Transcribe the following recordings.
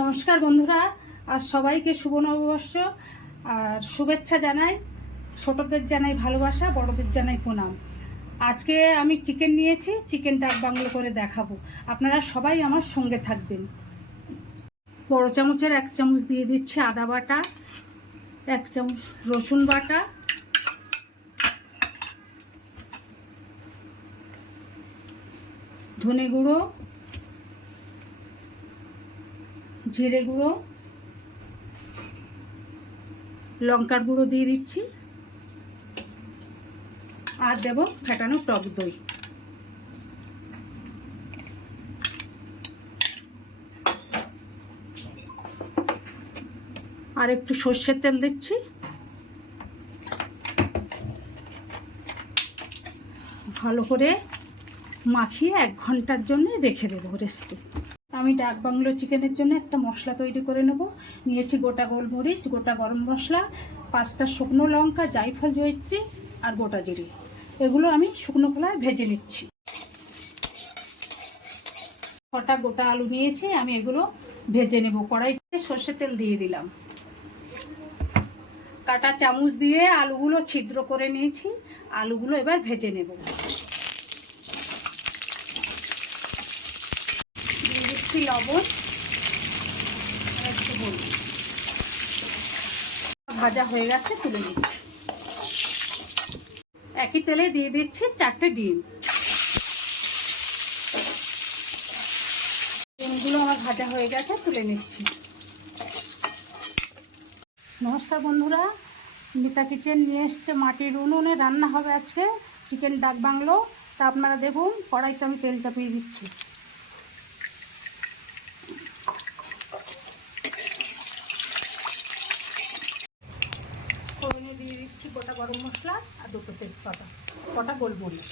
নমস্কার বন্ধুরা, আর সবাইকে শুভ নববর্ষ, আর শুভেচ্ছা জানাই, ছোটদের জানাই ভালোবাসা, বড়দের জানাই প্রণাম। আজকে আমি চিকেন নিয়েছি চিকেন ডাক বাংলো করে দেখাবো। আপনারা সবাই আমার সঙ্গে থাকবেন। বড় চামচের এক চামচ দিয়ে দিচ্ছি আদা বাটা, এক চামচ রসুন বাটা, ধনে গুঁড়ো জিরে গুঁড়ো, লঙ্কার গুঁড়ো দিয়ে দিচ্ছি, আর দেব ফেটানো টক দই। আর একটু সর্ষের তেল দিচ্ছি। ভালো করে মাখিয়ে এক ঘণ্টার জন্য রেখে দেবো রেস্টে আমি ডাক বাংলো চিকেনের জন্য একটা মশলা তৈরি করে নেব। নিয়েছি গোটা গোলমরিচ, গোটা গরম মশলা, পাঁচটা শুকনো লঙ্কা, জায়ফল জয়িত্রী আর গোটা জিরে। এগুলো আমি শুকনো খোলায় ভেজে নিচ্ছি। কটা গোটা আলু নিয়েছি, আমি এগুলো ভেজে নেব। কড়াইতে সর্ষের তেল দিয়ে দিলাম। কাটা চামচ দিয়ে আলুগুলো ছিদ্র করে নিয়েছি। আলুগুলো এবার ভেজে নেব দিয়ে দিচ্ছি লবণ একটু হলুদ। ভাজা হয়ে গেছে, তুলে নিচ্ছি। একই তেলে দিয়ে দিচ্ছি চারটে ডিম। ডিমগুলো আমার ভাজা হয়ে গেছে, তুলে নিচ্ছি। নমস্কার বন্ধুরা, মিতা কিচেন নিয়ে এসছে মাটির উনুনে। রান্না হবে আজকে চিকেন ডাক বাংলো। তা আপনারা দেখুন, কড়াইতে আমি তেল চাপিয়ে দিচ্ছি ফোড়নে দিয়ে দিচ্ছি গোটা গরম মশলা আর দুটো তেজপাতা, কটা গোলমরিচ।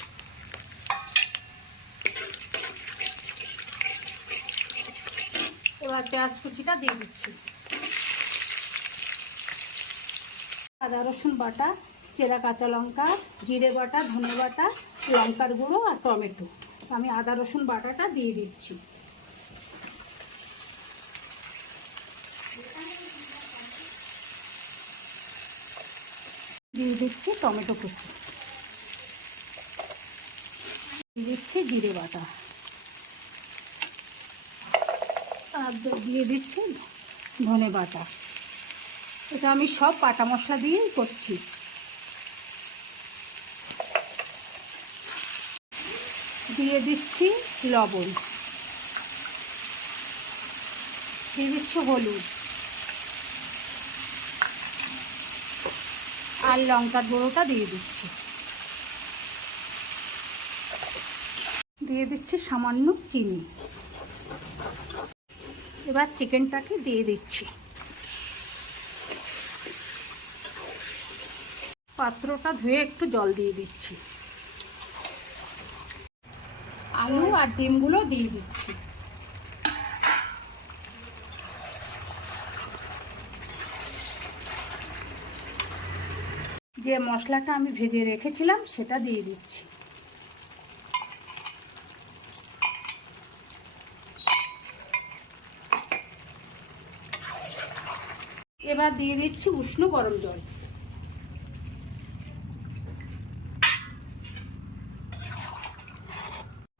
এবার পেঁয়াজ কুচিটা দিয়ে দিচ্ছি। আদা, রসুন বাটা, চেরা কাঁচা লঙ্কা, জিরে বাটা, ধনে বাটা, লঙ্কার গুঁড়ো আর টমেটো। আমি আদা, রসুন বাটাটা দিয়ে দিচ্ছি। দিয়ে দিচ্ছি টমেটো কুচি দিয়ে দিচ্ছি জিরে বাটা। আর দিয়ে দিচ্ছি ধনে বাটা। এটা আমি সব পাটা মশলা দিয়েই করছি। দিয়ে দিচ্ছি লবণ। দিয়ে দিচ্ছি হলুদ। আর লঙ্কার গুঁড়োটা দিয়ে দিচ্ছি। দিয়ে দিচ্ছি সামান্য চিনি। এবার চিকেনটাকে দিয়ে দিচ্ছি। পাত্রটা ধুয়ে একটু জল দিয়ে দিচ্ছি। আলু আর ডিমগুলো দিয়ে দিচ্ছি। যে মশলাটা আমি ভেজে রেখেছিলাম, সেটা দিয়ে দিচ্ছি। এবার দিয়ে দিচ্ছি উষ্ণ গরম জল।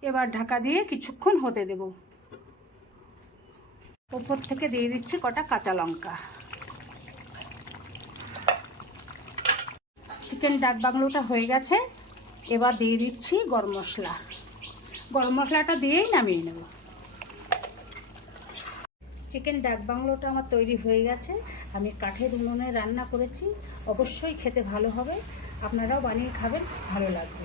এবার ঢাকা দিয়ে কিছুক্ষণ হতে দেব। ওপর থেকে দিয়ে দিচ্ছি কটা কাঁচা লঙ্কা। চিকেন ডাক বাংলোটা হয়ে গেছে। এবার দিয়ে দিচ্ছি গরম মশলা। গরম মশলাটা দিয়েই নামিয়ে নেব। চিকেন ডাক বাংলোটা আমার তৈরি হয়ে গেছে। আমি কাঠের উনুনে রান্না করেছি। অবশ্যই খেতে ভালো হবে। আপনারাও বানিয়ে খাবেন, ভালো লাগবে।